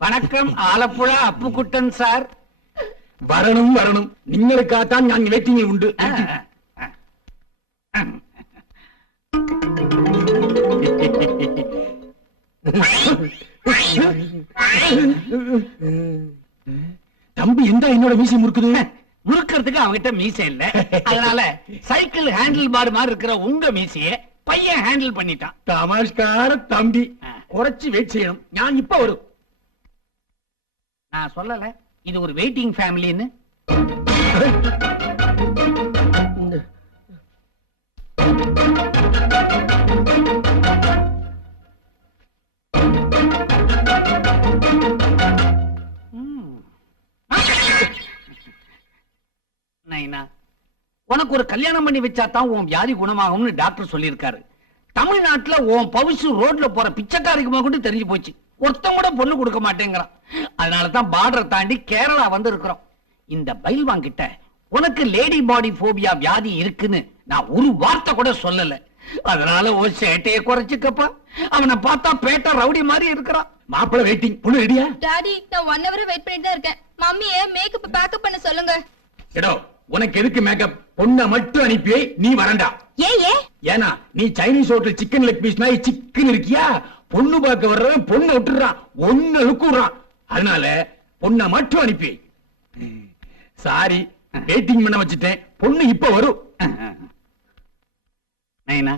வணக்கம் ஆலப்புழா அப்புக்குட்டன் சார் வரணும் வரணும் നിങ്ങൾക്കാത്താൻ ഞാൻ വെയിറ്റിംഗിൽ ഉണ്ട് தம்பி எந்த என்னோட மீசி முறுக்குது முறுக்கிறதுக்கு அவங்கிட்ட மீசை இல்ல அதனால சைக்கிள் ஹேண்டில் பார் மாதிரி இருக்கிற உங்க மீசைய பையன் ஹேண்டில் பண்ணிட்டான் തമാഷ്കാര തമ്പി കുറച്ച് വെയിറ്റ് ചെയ്യണം ഞാൻ ഇപ്പൊ വരും நான் சொல்லல. இது ஒரு வெயிட்டிங் ஃபேமிலின்னு நைனா உனக்கு ஒரு கல்யாணம் பண்ணி வச்சா தான் உன் வியாதி குணமாகும்னு டாக்டர் சொல்லியிருக்காரு. தமிழ்நாட்டுல உன் பவுசு ரோட்ல போற பிச்சைக்காரிக்குமா கூட தெரிஞ்சு போச்சு. ஒருத்தன் கூட பொண்ணு கொடுக்க மாட்டேங்கிறான். அதனால தான் பார்டர் தாண்டி கேரளா வந்து இருக்கிறோம் இந்த பைல்வான் கிட்ட உனக்கு லேடி பாடி போபியா வியாதி இருக்குன்னு நான் ஒரு வார்த்தை கூட சொல்லல. அதனால ஒரு சேட்டையை குறைச்சுக்கப்பா. அவனை பார்த்தா பேட்டை ரவுடி மாதிரி இருக்கிறான். மாப்பிள்ள வெயிட்டிங் பொண்ணு ரெடியா டாடி நான் ஒன் ஹவர் வெயிட் பண்ணிட்டு தான் இருக்கேன். மம்மிய மேக்கப் பேக்கப் பண்ண சொல்லுங்க. எடோ உனக்கு எதுக்கு மேக்கப் பொண்ணை மட்டும் அனுப்பி நீ வரண்டா. ஏ ஏ ஏனா நீ Chinese hotel chicken leg piece மாதிரி சிக்கன் இருக்கியா? பொண்ணு பார்க்க வர்றவன் பொண்ணை விட்டுறான். ஒன்னு விடுறான் அதனால பொண்ணை மட்டும் அனுப்பி சாரி வெயிட்டிங் பண்ண வச்சுட்டேன். பொண்ணு இப்ப வரும். நைனா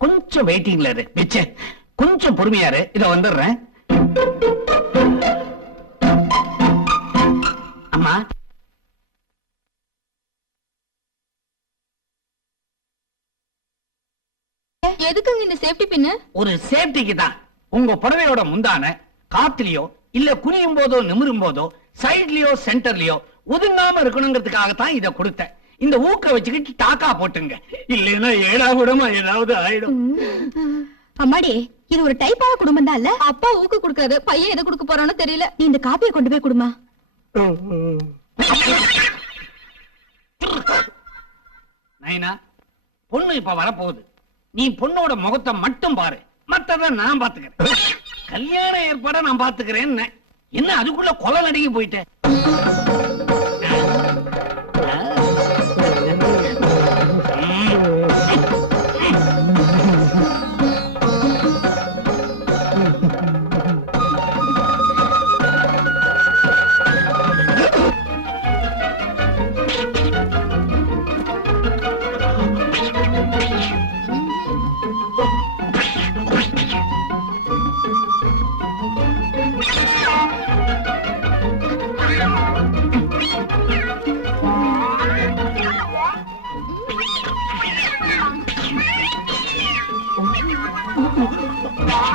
கொஞ்சம் வெயிட்டிங்ல இரு. வச்சே கொஞ்சம் பொறுமையா இரு. இத வந்துடுறேன். அம்மா. எதுக்குங்க இந்த சேஃப்டி பின்னு ஒரு சேஃப்டிக்கு தான். உங்க புடவையோட முந்தான காத்துலயோ இல்ல குனியும் போதோ நிமிரும் போதோ சைட்லயோ சென்டர்லயோ ஒதுங்காம இருக்கணுங்கிறதுக்காகத்தான் இத கொடுத்தேன். இந்த ஊக்க வச்சுக்கிட்டு டாக்கா போட்டுங்க. இல்லைன்னா ஏடா கூடமா ஏதாவது ஆயிடும். அம்மாடி இது ஒரு டைப்பான குடும்பம் தான் இல்ல? அப்பா ஊக்கு கொடுக்காது பையன் எதை கொடுக்க போறானோ தெரியல. நீ இந்த காப்பியை கொண்டு போய் கொடுமா. நைனா பொண்ணு இப்ப வரப்போகுது. நீ பொண்ணோட முகத்தை மட்டும் பாரு. மத்தத நான் பாத்துக்கிறேன் கல்யாண ஏற்பாட நான் பாத்துக்கிறேன்னு என்ன அதுக்குள்ள கொலை நடுங்கி போயிட்டேன் என்னடா?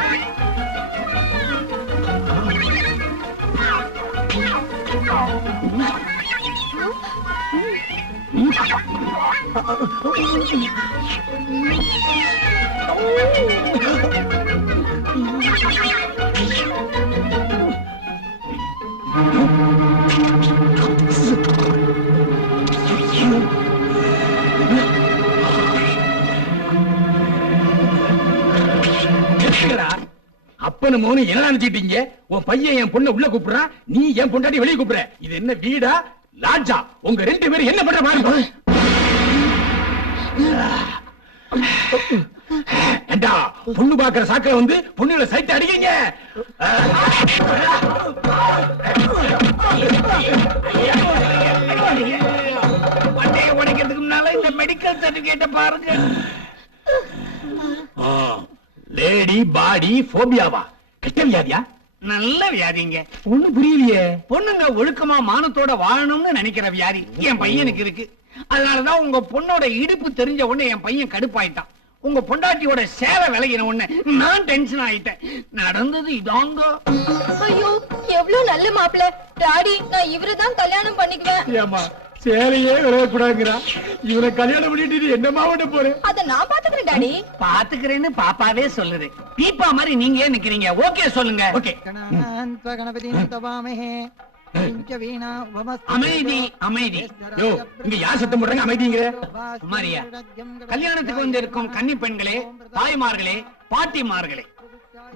அப்பனு மோனு என்ன நினைச்சிட்டீங்க? உன் பையன் என் பொண்ணை உள்ள கூப்பிடுறான். நீ என் பொண்டாட்டி வெளிய கூப்பிடுற. இது என்ன வீடா? லாட்ஜா. உங்க ரெண்டு பேரும் என்ன பண்ற பாருங்க ஏண்டா பொண்ணு பாக்குற சாக்கில வந்து பொண்ணுல சைட் அடிக்கிறீங்க? மண்டையை உடைக்கிறதுக்கு முன்னால இந்த மெடிக்கல் சர்டிபிகேட்ட பாருங்க. லேடி பாடி போபியாவா கெட்ட வியாதியா? நல்ல வியாதிங்க. ஒண்ணும் புரியலையே. பொண்ணுங்க ஒழுக்கமா மானத்தோட வாழணும்னு நினைக்கிற வியாதி என் பையனுக்கு இருக்கு. அதனாலதான் உங்க பொண்ணோட இடுப்பு தெரிஞ்ச உடனே என் பையன் கடுப்பாயிட்டான். உங்க பொண்டாட்டியோட சேவை விலகின உடனே நான் டென்ஷன் ஆயிட்டேன். நடந்தது இதாங்க. ஐயோ எவ்வளவு நல்ல மாப்பிள்ள டாடி நான் இவரை தான் கல்யாணம் பண்ணிக்குவேன். ஏமா சேலையே விளையக்கூடாதுங்கிறான் இவனை கல்யாணம் பண்ணிட்டு நீ என்னமா விட போறேன் அத நான் பாத்துக்கிறேன் டாடி. பாத்துக்கிறேன்னு பாப்பாவே சொல்லுது. பீப்பா மாதிரி நீங்க ஏன் நிக்கிறீங்க? ஓகே சொல்லுங்க. ஓகே. கணபதி அமைதி அமைதி. யோ இங்க யார் சத்தம் போடுறாங்க? அமைதிங்கிற. மாரியா கல்யாணத்துக்கு வந்திருக்கும் கன்னி பெண்களே தாய்மார்களே பாட்டிமார்களே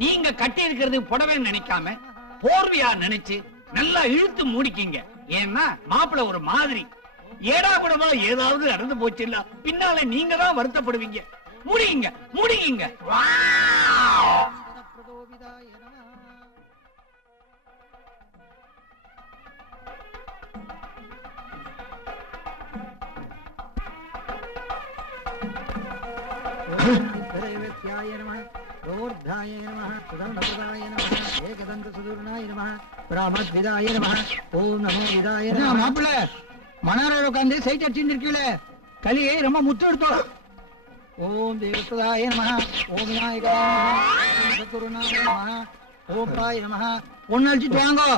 நீங்க கட்டி இருக்கிறது புடவை நினைக்காம போர்வியா நினைச்சு நல்லா இழுத்து மூடிக்கீங்க. ஏன்னா மாப்பிளை ஒரு மாதிரி. ஏடா கூடமா ஏதாவது நடந்து போச்சு பின்னால நீங்க தான் வருத்தப்படுவீங்க. மூடியுங்க முடியுங்க. வா दैवत्याय नमः रोर्धाय नमः सुदण्डप्रदाय नमः एकदन्तसुदूर्णाय नमः रामद्विदाय नमः ஓம் நமோ விதாய நமः மாப்பிள்ள மணாரோட உட்காந்து சைட் அடிச்சுட்டு இருக்கீங்களே களி ரொம்ப முத்து எடுத்தோம் ஓம் தேவதாய நமः ஓம் விநாயகாய நமः சத்குருநாய நமः ஓம் பாய் நமः ஒன்னு அழிச்சிட்டு வாங்கோ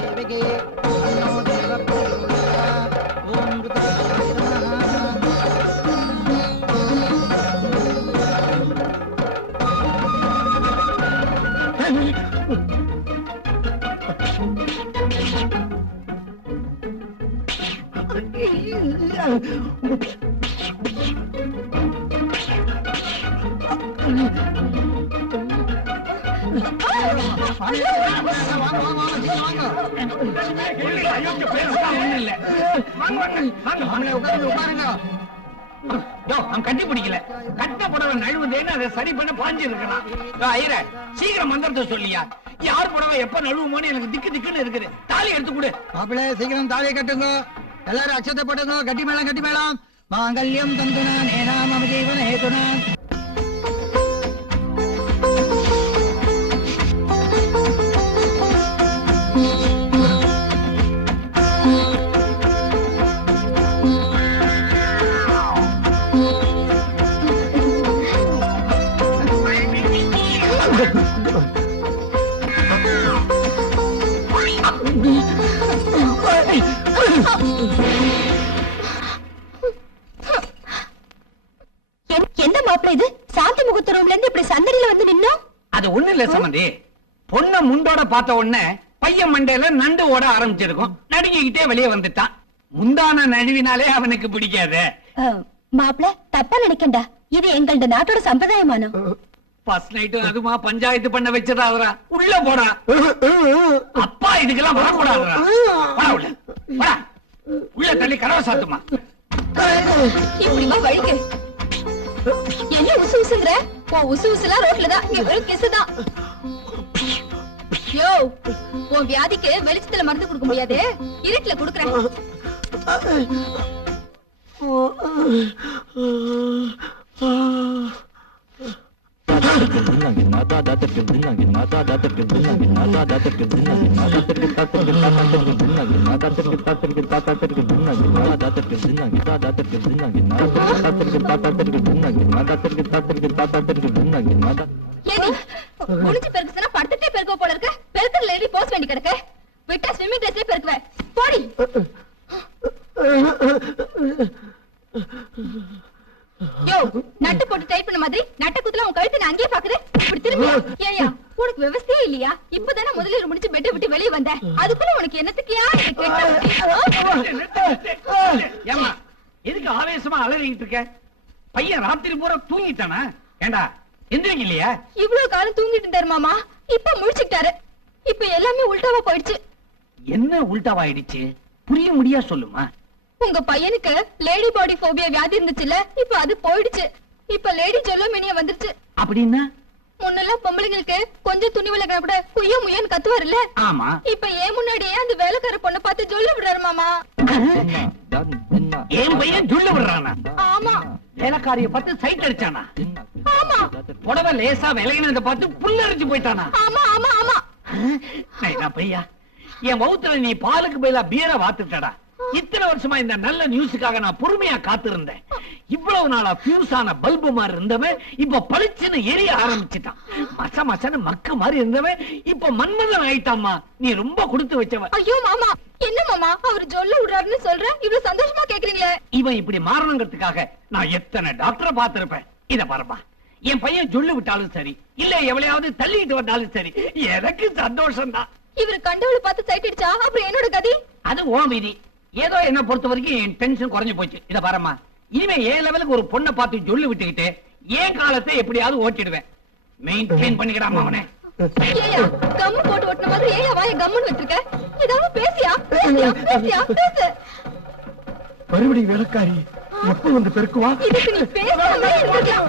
தேவகே கட்டி பிடிக்கல. கட்ட புடவை நழுவுதேன்னு அதை சரி பண்ண பாஞ்சு இருக்கலாம் யோ, சீக்கிரம் மந்திரத்தை சொல்லியா? யார் புடவை எப்ப நழுவுமோன்னு எனக்கு திக்கு திக்குன்னு இருக்குது. தாலி எடுத்து கொடு. மாப்பிள்ளை சீக்கிரம் தாலியை கட்டுங்க. எல்லாரும் அக்ஷத்தை போட்டுங்க கட்டி மேளம் கட்டி மேளம். மாங்கல்யம் தந்துனா நேனா மம ஜீவன ஹேதுனா என்- எந்த மாப்பிள இது? சாந்தி முகூர்த்த ரூம்ல இருந்து இப்படி சந்தடியில வந்து நின்னோம் அது ஒண்ணு இல்ல சம்பந்தி பொண்ண முண்டோட பார்த்த உடனே பையன் மண்டையில நண்டு ஓட ஆரம்பிச்சிருக்கும். நடுங்கிக்கிட்டே வெளியே வந்துட்டான். முந்தான நழுவினாலே அவனுக்கு பிடிக்காது. மாப்பிள தப்பா நினைக்கண்டா. இது எங்களோட நாட்டோட சம்பிரதாயமானோ? ஃபர்ஸ்ட் நைட்டு அதுமா பஞ்சாயத்து பண்ண வச்சதாதரா உள்ள போடா. அப்பா இதுக்கெல்லாம் வரக்கூடாதுடா. போடா உள்ள. போடா உள்ள தள்ளி கதவை சாத்துமா இப்படி வா வழிக்கு என்ன உசு உசுங்கிற உன் உசு உசுலாம் ரோட்ல தான் இங்க வெறும் கிசு தான் யோ உன் வியாதிக்கு வெளிச்சத்துல மருந்து கொடுக்க முடியாது இருட்டுல குடுக்குறேன் பெருக்குச்சுனா படுத்துட்டே பெருக்க போல இருக்க பெருக்கல லேடி போஸ் வேண்டி கிடக்க விட்டா ஸ்விம்மிங் ட்ரெஸ்லயே பெருக்குவேன் போடி யோ நட்டு போட்டு டைட் பண்ண மாதிரி நட்ட குத்துல உன் கழுத்து நான் அங்கேயே பாக்குது இப்படி திரும்பி ஏயா உனக்கு விவசாயே இல்லையா இப்பதானே முதலீடு முடிச்சு பெட்டை விட்டு வெளியே வந்த அதுக்குள்ள உனக்கு என்னத்துக்கியா இந்த கெட்ட புத்தி? ஏமா ஆவேசமா அலறிக்கிட்டு இருக்க? பையன் ராத்திரி பூரா தூங்கிட்டானா? ஏண்டா எந்திரிக்க இல்லையா? இவ்வளவு காலம் தூங்கிட்டு இருந்தாரு மாமா. இப்ப முழிச்சுக்கிட்டாரு. இப்ப எல்லாமே உல்டாவா போயிடுச்சு. என்ன உல்டாவாயிடுச்சு புரிய முடியா சொல்லுமா? உங்க பையனுக்கு லேடி பாடி போபியா வியாதி இருந்துச்சுல இப்ப அது போயிடுச்சு. இப்ப லேடி ஜொல்லோமினியா வந்துருச்சு. அப்படின்னா? முன்னெல்லாம் பொம்பளைங்களுக்கு கொஞ்சம் துணி விலகினா கூட குய்ய முயன்னு கத்துவாருல்ல. ஆமா. இப்ப ஏன் முன்னாடியே அந்த வேலைக்கார பொண்ணை பார்த்து ஜொல்ல விடுறாரு மாமா. என் பையன் ஜுள்ள விடுறானா? ஆமா. வேலைக்காரிய பார்த்து சைட் அடிச்சானா? ஆமா. புடவை லேசா விலகினதை பார்த்து புல்லரிச்சு போயிட்டானா? ஆமா ஆமா ஆமா. நைனா பையா என் வவுத்துல நீ பாலுக்கு பதிலா பீரை வாத்துட்டடா. இத்தனை வருஷமா இந்த நல்ல நியூஸுக்காக நான் பொறுமையா காத்திருந்தேன். இவ்வளவு நாளா பியூஸ் ஆன பல்பு மாதிரி இருந்தவன் இப்ப பளிச்சுன்னு எரிய ஆரம்பிச்சிட்டான். மச மசன்னு மக்க மாதிரி இருந்தவன் இப்ப மன்மதன் ஆயிட்டாமா நீ ரொம்ப கொடுத்து வச்சவன். ஐயோ மாமா. என்ன மாமா? அவர் ஜொல்ல விடுறாருன்னு சொல்றேன் இவ்வளவு சந்தோஷமா கேக்குறீங்களே. இவன் இப்படி மாறணுங்கிறதுக்காக நான் எத்தனை டாக்டரை பார்த்திருப்பேன். இத பாருப்பா. என் பையன் சொல்லு விட்டாலும் சரி இல்ல எவளையாவது தள்ளிட்டு வந்தாலும் சரி எனக்கு சந்தோஷம் தான் இவர் கண்டவளை பார்த்து சைட் அடிச்சா அப்புறம் என்னோட கதி? அது ஓன் விதி ஏதோ என்ன பொறுத்த வரைக்கும் என் டென்ஷன் குறைஞ்சு போச்சு. இத பாரும்மா. இனிமே ஏன் லெவலுக்கு ஒரு பொண்ணை பார்த்து சொல்லு விட்டுக்கிட்டு ஏன் காலத்தை எப்படியாவது ஓட்டிடுவேன். மெயின்டைன் பண்ணிக்கிடாம அவனே கம்மு போட்டு ஒட்டின மாதிரி ஏயா வாய கம்முன்னு வச்சிருக்க? ஏதாவது பேசியா? பேசியா? பேசியா? பேசு. மறுபடியும் வேலைக்காரி எப்ப வந்து பெருக்குவா? இதுக்கு நீ இருந்திருக்கலாம்.